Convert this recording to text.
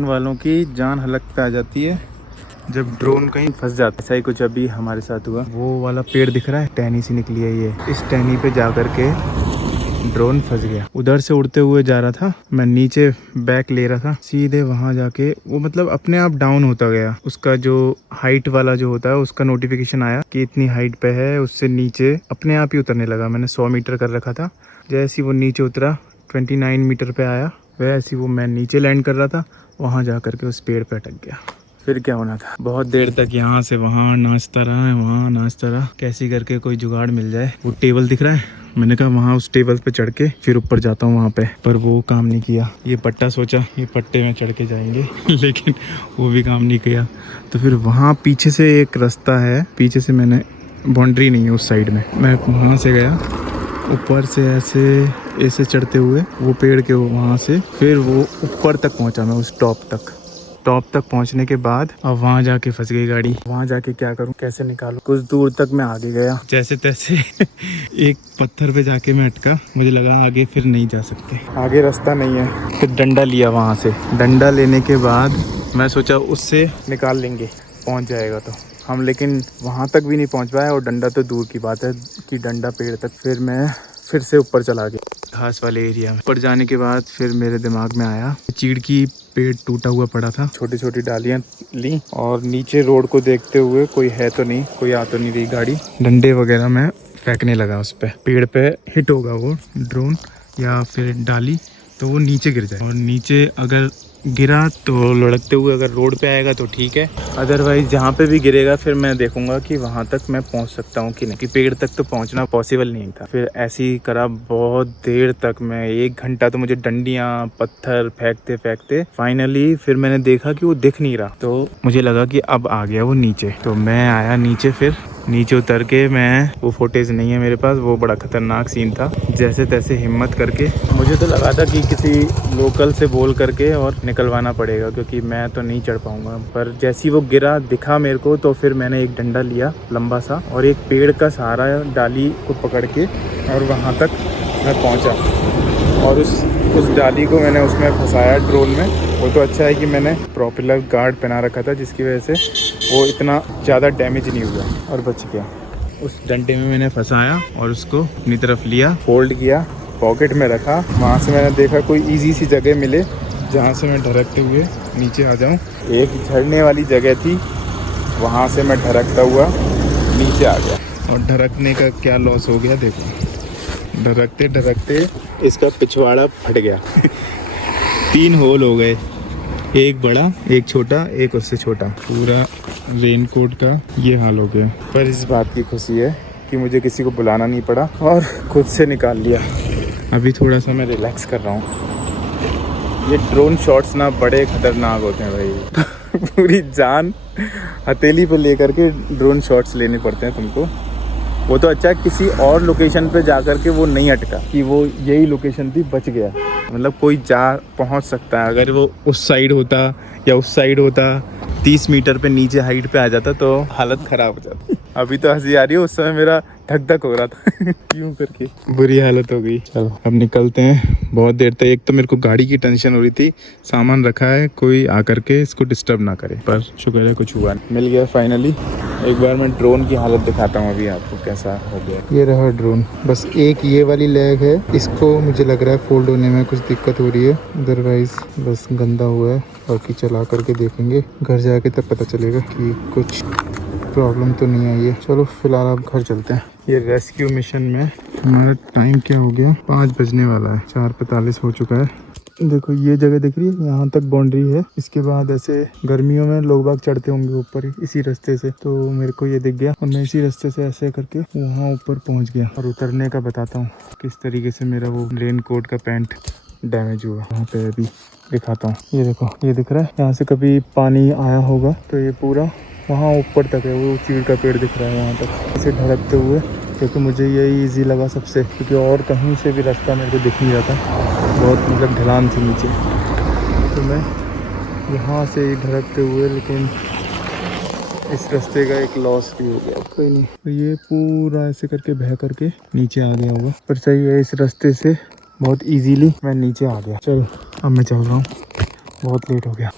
Drone वालों की जान हलक पे आ जाती है जब ड्रोन कहीं फंस जाता है। ऐसा ही कुछ अभी हमारे साथ हुआ। वो वाला पेड़ दिख रहा है, टहनी सी निकली है ये, इस टहनी पे जा कर के ड्रोन फंस गया। उधर से उड़ते हुए जा रहा था, मैं नीचे बैक ले रहा था, सीधे वहां जाके वो मतलब अपने आप डाउन होता गया। उसका जो हाइट वाला जो होता है उसका नोटिफिकेशन आया कि इतनी हाइट पे है, उससे नीचे अपने आप ही उतरने लगा। मैंने 100 मीटर कर रखा था, जैसे ही वो नीचे उतरा 29 मीटर पे आया, वैसे ही वो मैं नीचे लैंड कर रहा था, वहाँ जा करके उस पेड़ पे अटक गया। फिर क्या होना था, बहुत देर तक यहाँ से वहाँ नाचता रहा, वहाँ नाचता रहा, कैसी करके कोई जुगाड़ मिल जाए। वो टेबल दिख रहा है, मैंने कहा वहाँ उस टेबल पे चढ़ के फिर ऊपर जाता हूँ वहाँ पे, पर वो काम नहीं किया। ये पट्टा सोचा ये पट्टे में चढ़ के जाएंगे लेकिन वो भी काम नहीं किया। तो फिर वहाँ पीछे से एक रास्ता है, पीछे से मैंने, बाउंड्री नहीं है उस साइड में, मैं वहाँ से गया ऊपर से ऐसे ऐसे चढ़ते हुए वो पेड़ के वहाँ से, फिर वो ऊपर तक पहुँचा मैं उस टॉप तक पहुंचने के बाद अब वहां जाके फंस गई गाड़ी। वहां जाके क्या करूं, कैसे निकालूं। कुछ दूर तक मैं आगे गया जैसे तैसे एक पत्थर पे जाके मैं अटका, मुझे लगा आगे फिर नहीं जा सकते, आगे रास्ता नहीं है। फिर डंडा लिया, वहां से डंडा लेने के बाद मैं सोचा उससे निकाल लेंगे, पहुंच जाएगा तो हम, लेकिन वहां तक भी नहीं पहुंच पाया और डंडा तो दूर की बात है कि डंडा पेड़ तक। फिर मैं फिर से ऊपर चला गया घास वाले एरिया में। ऊपर जाने के बाद फिर मेरे दिमाग में आया, चीड़ की पेड़ टूटा हुआ पड़ा था, छोटी छोटी डालियां ली और नीचे रोड को देखते हुए कोई है तो नहीं, कोई आ तो नहीं रही गाड़ी, डंडे वगैरह मैं फेंकने लगा उस पे। पेड़ पे हिट होगा वो ड्रोन या फिर डाली तो वो नीचे गिर जाए, और नीचे अगर गिरा तो लुढ़कते हुए अगर रोड पे आएगा तो ठीक है, अदरवाइज जहाँ पे भी गिरेगा फिर मैं देखूंगा कि वहाँ तक मैं पहुँच सकता हूँ कि नहीं, कि पेड़ तक तो पहुँचना पॉसिबल नहीं था। फिर ऐसे ही करा बहुत देर तक, मैं 1 घंटा तो मुझे डंडियाँ पत्थर फेंकते फेंकते फाइनली फिर मैंने देखा कि वो दिख नहीं रहा, तो मुझे लगा कि अब आ गया वो नीचे। तो मैं आया नीचे, फिर नीचे उतर के मैं, वो फुटेज नहीं है मेरे पास, वो बड़ा खतरनाक सीन था। जैसे तैसे हिम्मत करके, मुझे तो लगा था कि किसी लोकल से बोल करके और निकलवाना पड़ेगा क्योंकि मैं तो नहीं चढ़ पाऊंगा, पर जैसी वो गिरा दिखा मेरे को तो फिर मैंने एक डंडा लिया लंबा सा और एक पेड़ का सहारा डाली को पकड़ के और वहाँ तक मैं पहुँचा और उस डाली को मैंने उसमें फंसाया ड्रोन में। वो तो अच्छा है कि मैंने प्रोपेलर गार्ड पहना रखा था जिसकी वजह से वो इतना ज़्यादा डैमेज नहीं हुआ और बच गया। उस डंडे में मैंने फंसाया और उसको अपनी तरफ लिया, फोल्ड किया, पॉकेट में रखा। वहाँ से मैंने देखा कोई इजी सी जगह मिले जहाँ से मैं ढरकते हुए नीचे आ जाऊँ। एक झरने वाली जगह थी, वहाँ से मैं ढरकता हुआ नीचे आ गया। और ढरकने का क्या लॉस हो गया देखो, ढरकते ढरकते इसका पिछवाड़ा फट गया 3 होल हो गए, एक बड़ा एक छोटा एक उससे छोटा। पूरा रेनकोट का ये हाल हो गया, पर इस बात की खुशी है कि मुझे किसी को बुलाना नहीं पड़ा और खुद से निकाल लिया। अभी थोड़ा सा मैं रिलैक्स कर रहा हूँ। ये ड्रोन शॉट्स ना बड़े खतरनाक होते हैं भाई पूरी जान हथेली पे लेकर के ड्रोन शॉट्स लेने पड़ते हैं तुमको। वो तो अच्छा किसी और लोकेशन पे जा कर के वो नहीं अटका कि वो यही लोकेशन थी, बच गया। मतलब कोई जा पहुंच सकता है, अगर वो उस साइड होता या उस साइड होता 30 मीटर पे नीचे हाइट पे आ जाता तो हालत ख़राब हो जाती। अभी तो हंसी आ रही है, उस समय मेरा धक धक हो रहा था क्यों करके बुरी हालत हो गई। चलो अब निकलते हैं, बहुत देर तक एक तो मेरे को गाड़ी की टेंशन हो रही थी, सामान रखा है कोई आकर के इसको डिस्टर्ब ना करे, पर शुक्र है कुछ हुआ नहीं, मिल गया फाइनली। एक बार मैं ड्रोन की हालत दिखाता हूँ अभी आपको कैसा हो गया। ये रहा ड्रोन, बस एक ये वाली लेग है, इसको मुझे लग रहा है फोल्ड होने में कुछ दिक्कत हो रही है, अदरवाइज बस गंदा हुआ है। बाकी चला करके देखेंगे, घर जाके तब पता चलेगा कि कुछ प्रॉब्लम तो नहीं आई है। चलो फिलहाल आप घर चलते हैं। ये रेस्क्यू मिशन में हमारा टाइम क्या हो गया, 5 बजने वाला है, 4:45 हो चुका है। देखो ये जगह दिख रही है, यहाँ तक बाउंड्री है। इसके बाद ऐसे गर्मियों में लोग बाग चढ़ते होंगे ऊपर इसी रास्ते से, तो मेरे को ये दिख गया और मैं इसी रास्ते से ऐसे करके वहाँ ऊपर पहुँच गया। और उतरने का बताता हूँ किस तरीके से मेरा वो रेन कोट का पैंट डैमेज हुआ। वहाँ पे अभी दिखाता हूँ, ये देखो ये दिख रहा है, यहाँ से कभी पानी आया होगा तो ये पूरा वहाँ ऊपर तक है, वो चीड़ का पेड़ दिख रहा है वहाँ तक, इसे ढलकते हुए, क्योंकि मुझे यही इजी लगा सबसे, क्योंकि और कहीं से भी रास्ता मेरे को दिख नहीं रहा था, बहुत मतलब ढलान थी नीचे। तो मैं यहाँ से ही ढलकते हुए, लेकिन इस रास्ते का एक लॉस भी हो गया, कोई नहीं। तो ये पूरा ऐसे करके बह करके नीचे आ गया होगा, पर सही है इस रास्ते से बहुत इजीली मैं नीचे आ गया। चलो अब मैं चल रहा हूँ, बहुत लेट हो गया।